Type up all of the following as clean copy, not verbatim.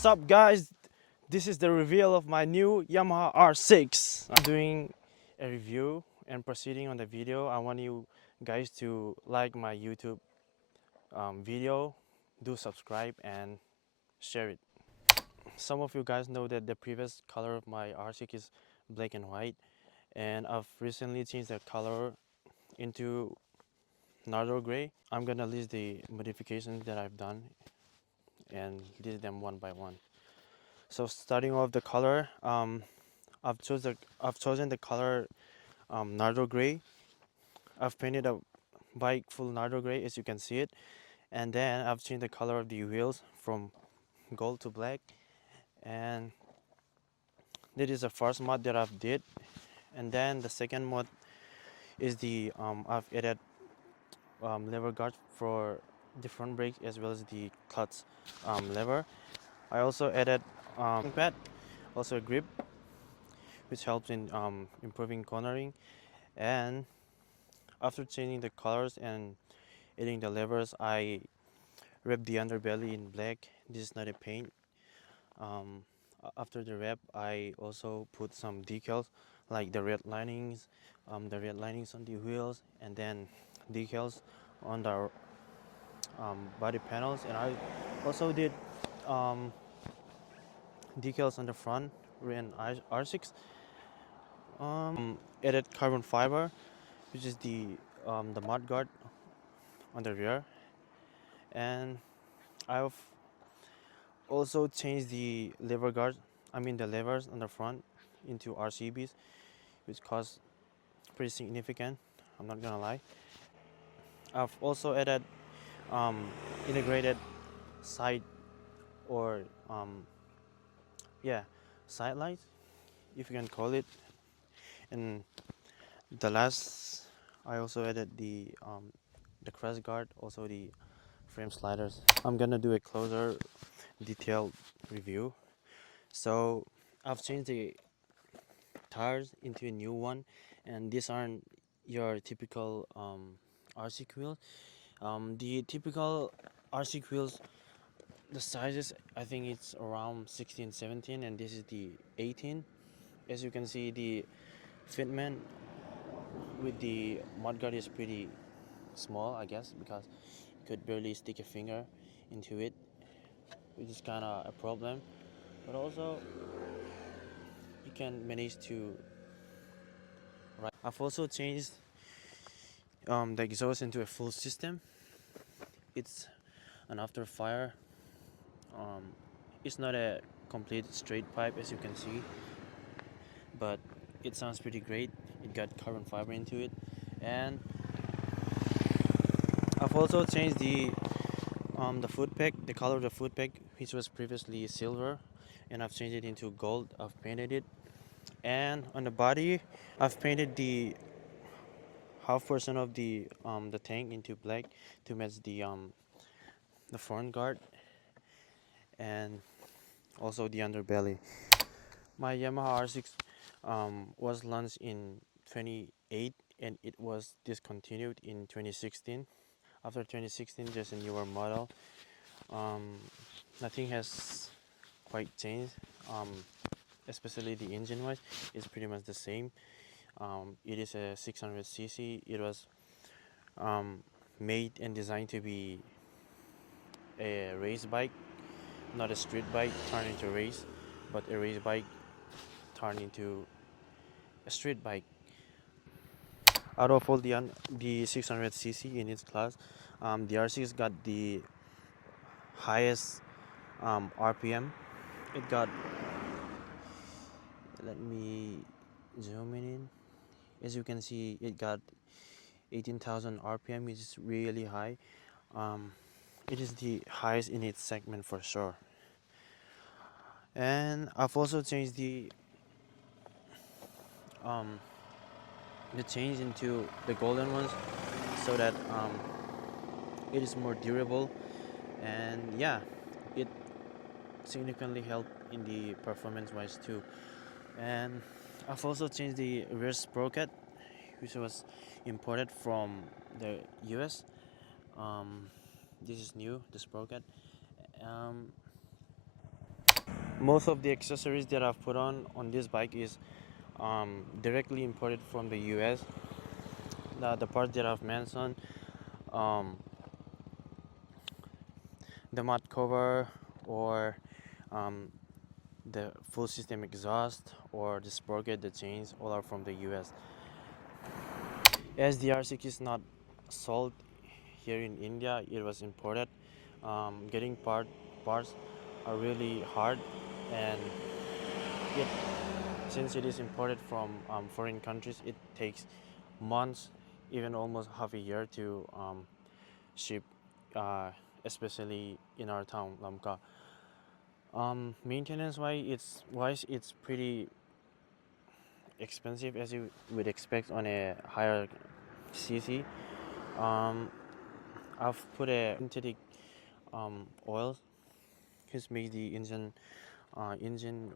What's up, guys? This is the reveal of my new Yamaha R6. I'm doing a review and proceeding on the video. I want you guys to like my YouTube video, do subscribe and share it. Some of you guys know that the previous color of my R6 is black and white, and I've recently changed the color into nardo gray. I'm gonna list the modifications that I've done and list them one by one. So starting off the color, I've chosen the color nardo gray. I've painted a bike full nardo gray, as you can see it, and then I've changed the color of the wheels from gold to black. And this is the first mod that I've did. And then the second mod is the I've added lever guard for the front brake as well as the clutch lever. I also added pad, also a grip, which helps in improving cornering. And after changing the colors and adding the levers, I wrapped the underbelly in black. This is not a paint. After the wrap, I also put some decals like the red linings on the wheels, and then decals on the body panels. And I also did decals on the front rear and R6. Added carbon fiber, which is the mud guard on the rear, and I've also changed the lever guard. The levers on the front into RCBs, which cost pretty significant. I'm not gonna lie. I've also added um, integrated side or yeah, side lights, if you can call it. And the last, I also added the crash guard, also the frame sliders. I'm gonna do a closer detailed review. So I've changed the tires into a new one, and these aren't your typical RC wheels. The typical RC wheels, the sizes, I think it's around 16, 17, and this is the 18. As you can see, the fitment with the mudguard is pretty small, I guess, because you could barely stick a finger into it, which is kind of a problem. But also, you can manage to ride. I've also changed the exhaust into a full system. It's an after fire. Um, it's not a complete straight pipe, as you can see, but it sounds pretty great. It got carbon fiber into it. And I've also changed the foot peg, the color of the foot peg, which was previously silver, and I've changed it into gold. I've painted it. And on the body, I've painted the half portion of the tank into black to match the front guard and also the underbelly. My Yamaha R6 was launched in 28 and it was discontinued in 2016. After 2016, there's a newer model. Nothing has quite changed, especially the engine wise. It's pretty much the same. It is a 600cc. It was made and designed to be a race bike, not a street bike turned into a race, but a race bike turned into a street bike. Out of all the 600cc in its class, the R6 got the highest RPM. It got, let me zoom in. As you can see, it got 18,000 RPM, which is really high. It is the highest in its segment for sure. And I've also changed um, the change into the golden ones so that it is more durable, and yeah, it significantly helped in the performance wise too. And I've also changed the rear sprocket, which was imported from the US. This is new, the sprocket. um, Most of the accessories that I've put on this bike is directly imported from the US. The parts that I've mentioned, um, the mud cover, or um, the full system exhaust, or the sprocket, the chains, all are from the US. As the R6 is not sold here in India, it was imported. Getting parts are really hard, and it, since it is imported from foreign countries, it takes months, even almost half a year to ship, uh, especially in our town, Lamka. Maintenance wise, it's pretty expensive as you would expect on a higher CC. Um, I've put a synthetic oil, which makes the engine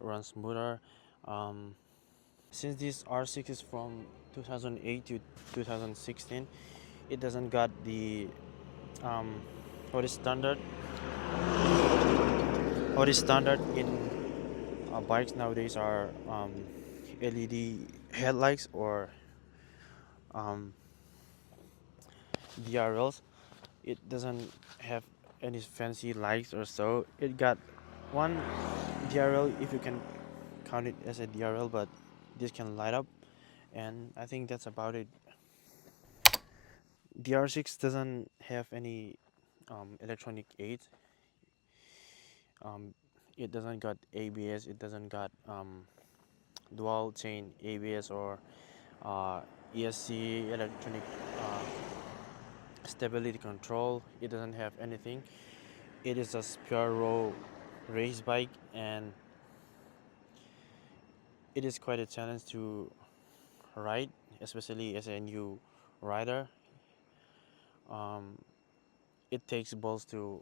run smoother. Um, since this R6 is from 2008 to 2016, it doesn't got the um, what is standard. What is standard in bikes nowadays are LED headlights or um, DRLs. It doesn't have any fancy lights or so. It got one DRL, if you can count it as a DRL, but this can light up, and I think that's about it. The R6 doesn't have any electronic aids. Um, it doesn't got ABS. It doesn't got dual chain ABS or ESC electronic stability control. It doesn't have anything. It is a pure raw race bike, and it is quite a challenge to ride, especially as a new rider. Um, it takes balls to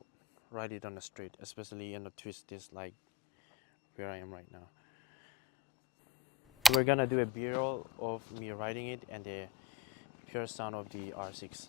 ride it on the street, especially in the twisties like where I am right now. We're gonna do a b-roll of me riding it and the pure sound of the R6.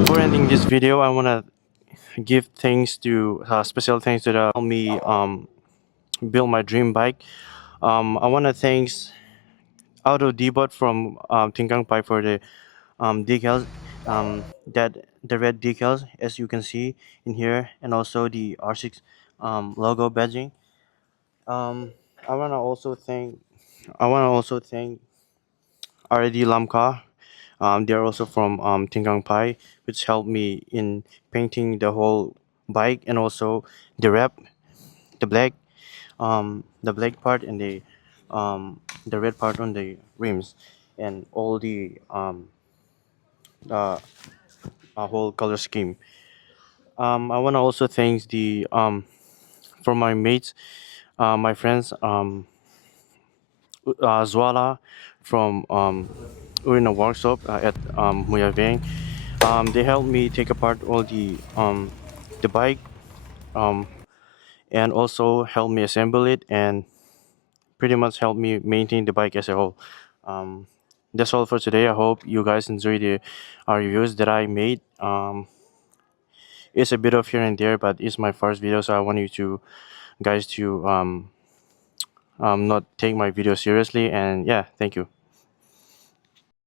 Before ending this video, I wanna give thanks to special thanks to the help me build my dream bike. I wanna thanks Auto Debot from Tingkang Pai for the decals, that the red decals as you can see in here, and also the R6 logo badging. Um, I wanna also thank RD Lamka. They're also from Tingkang Pai, which helped me in painting the whole bike, and also the wrap, the black, the black part, and the red part on the rims, and all the whole color scheme. I want to also thank the for my mates, my friends, Zwala from Urina Workshop at Muyaveng. They helped me take apart all the bike, um, and also helped me assemble it, and pretty much helped me maintain the bike as a whole. Um, that's all for today. I hope you guys enjoy the reviews that I made. It's a bit of here and there, but it's my first video, so I want you to guys to not take my video seriously. And yeah, thank you.